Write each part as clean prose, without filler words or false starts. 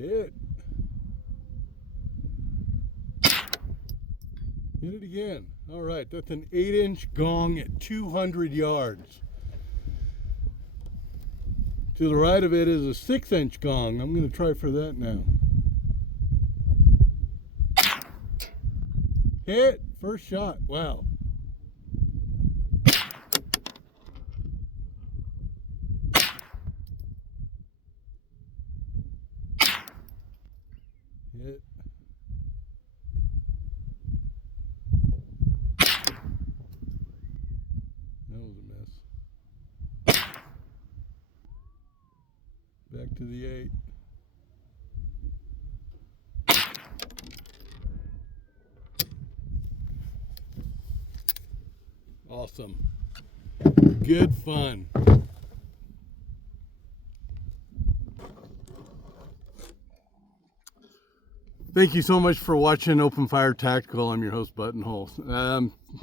Hit. Hit it again. All right, that's an 8-inch gong at 200 yards. To the right of it is a 6-inch gong. I'm going to try for that now. Hit. First shot. Wow. Hit. That was a miss. Back to the 8. Awesome. Good fun. Thank you so much for watching Open Fire Tactical. I'm your host, Buttonhole.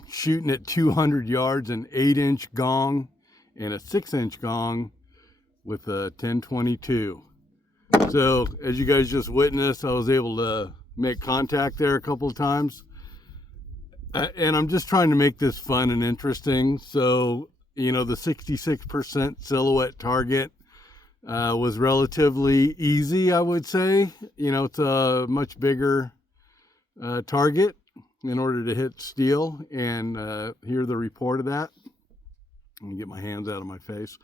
Shooting at 200 yards, an 8-inch gong and a 6-inch gong with a 10-22. So as you guys just witnessed, I was able to make contact there a couple of times. And I'm just trying to make this fun and interesting. So, you know, the 66% silhouette target was relatively easy, I would say. You know, it's a much bigger target in order to hit steel, and hear the report of that. Let me get my hands out of my face.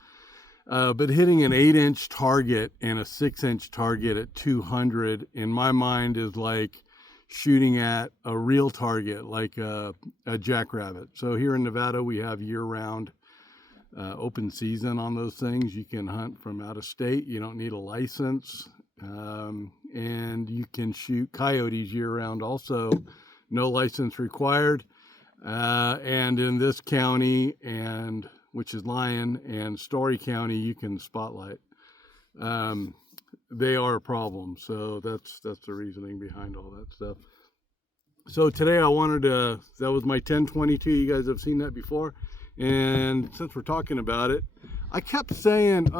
But hitting an 8-inch target and a 6-inch target at 200, in my mind, is like shooting at a real target, like a jackrabbit. So here in Nevada, we have year-round open season on those things. You can hunt from out of state. You don't need a license. And you can shoot coyotes year-round also. No license required. And in this county, and which is Lyon and Story County, you can spotlight. They are a problem, so that's the reasoning behind all that stuff. So today I wanted to, that was my 10-22. You guys have seen that before, and since we're talking about it, I kept saying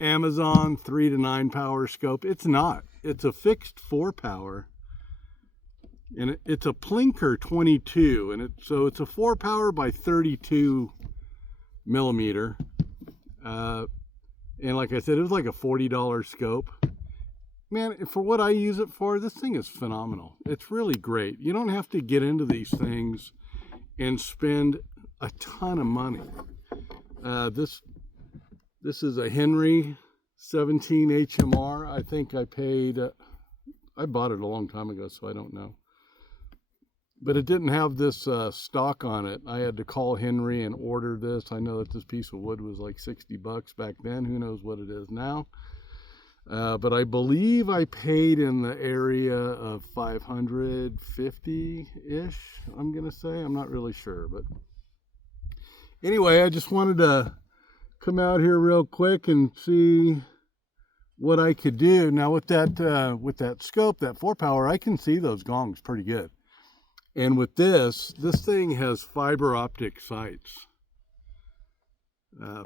Amazon 3 to 9 power scope. It's not. It's a fixed 4 power, and it's a Plinker 22, and so it's a 4 power by 32 millimeter. And like I said, it was like a $40 scope. Man, for what I use it for, this thing is phenomenal. It's really great. You don't have to get into these things and spend a ton of money. This is a Henry 17 HMR. I think I paid, I bought it a long time ago, so I don't know. But it didn't have this stock on it. I had to call Henry and order this. I know that this piece of wood was like $60 back then. Who knows what it is now? But I believe I paid in the area of $550-ish, I'm going to say. I'm not really sure. But anyway, I just wanted to come out here real quick and see what I could do. Now with that scope, that 4 power, I can see those gongs pretty good. And with this thing has fiber optic sights.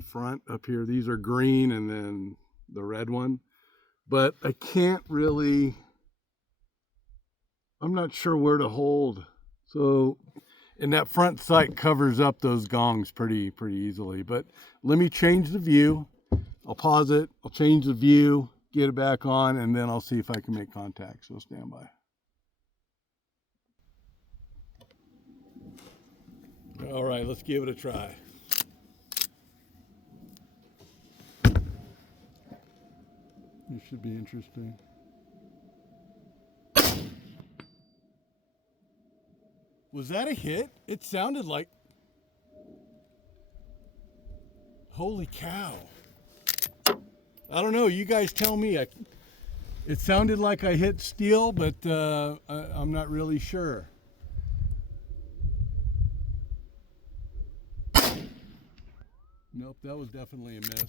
Front up here, these are green, and then the red one. But I can't really, I'm not sure where to hold. So, and that front sight covers up those gongs pretty easily. But let me change the view. I'll pause it, I'll change the view, get it back on, and then I'll see if I can make contact. So stand by. All right, let's give it a try. This should be interesting. Was that a hit? It sounded like... Holy cow. I don't know, you guys tell me. It sounded like I hit steel, but I'm not really sure. Nope, that was definitely a miss.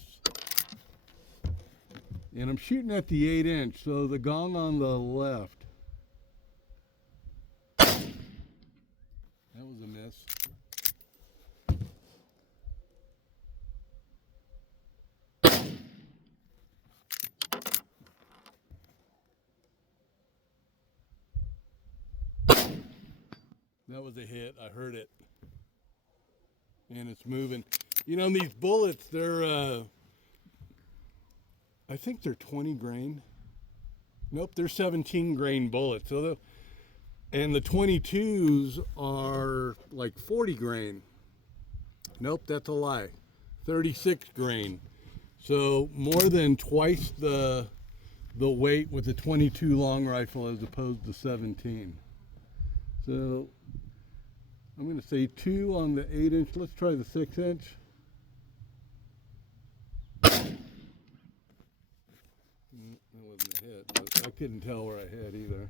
And I'm shooting at the 8-inch, so the gong on the left. That was a miss. That was a hit. I heard it. And it's moving. You know, these bullets, they're, I think they're 20 grain. Nope, they're 17 grain bullets. So and the 22s are like 40 grain. Nope, that's a lie. 36 grain. So more than twice the weight with the 22 long rifle as opposed to 17. So I'm going to say 2 on the 8-inch. Let's try the 6-inch. That wasn't a hit, but I couldn't tell where I hit either.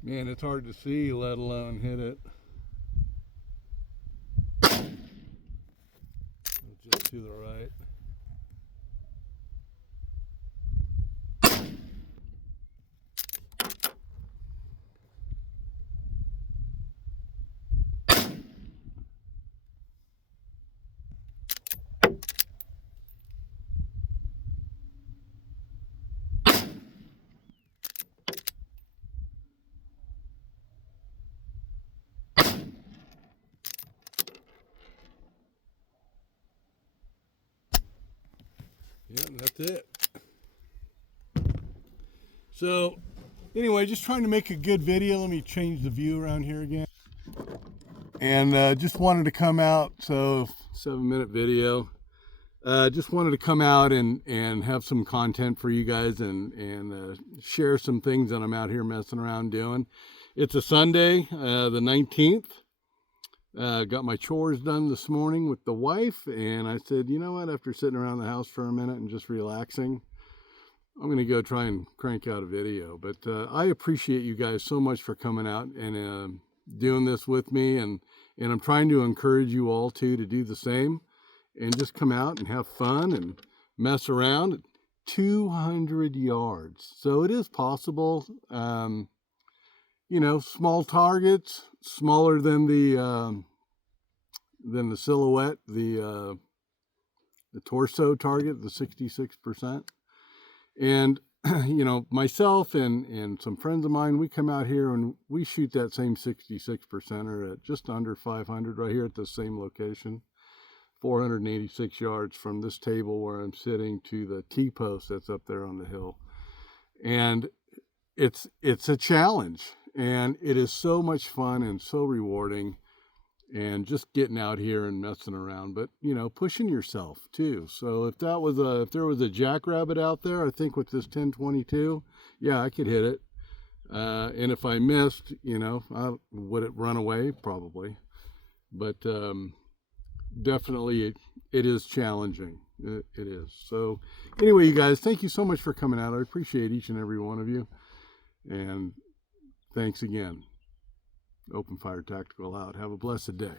Man, it's hard to see, let alone hit it. Just to the right. Yeah, that's it. So anyway, just trying to make a good video. Let me change the view around here again. And just wanted to come out, so 7-minute video. Just wanted to come out and have some content for you guys and share some things that I'm out here messing around doing. It's a Sunday, the 19th. Got my chores done this morning with the wife, and I said, you know what, after sitting around the house for a minute and just relaxing, I'm going to go try and crank out a video. But I appreciate you guys so much for coming out and doing this with me, and I'm trying to encourage you all to do the same and just come out and have fun and mess around. 200 yards. So it is possible. You know, small targets, smaller than the silhouette, the torso target, the 66%. And you know, myself and some friends of mine, we come out here and we shoot that same 66%er at just under 500 right here at the same location, 486 yards from this table where I'm sitting to the T-post that's up there on the hill. And it's a challenge. And it is so much fun and so rewarding, and just getting out here and messing around, but you know, pushing yourself too. So if there was a jackrabbit out there, I think with this 10-22, yeah, I could hit it. And if I missed, you know, would it run away? Probably. But definitely it is challenging. It is. So anyway, you guys, thank you so much for coming out. I appreciate each and every one of you. And thanks again. Open Fire Tactical out. Have a blessed day.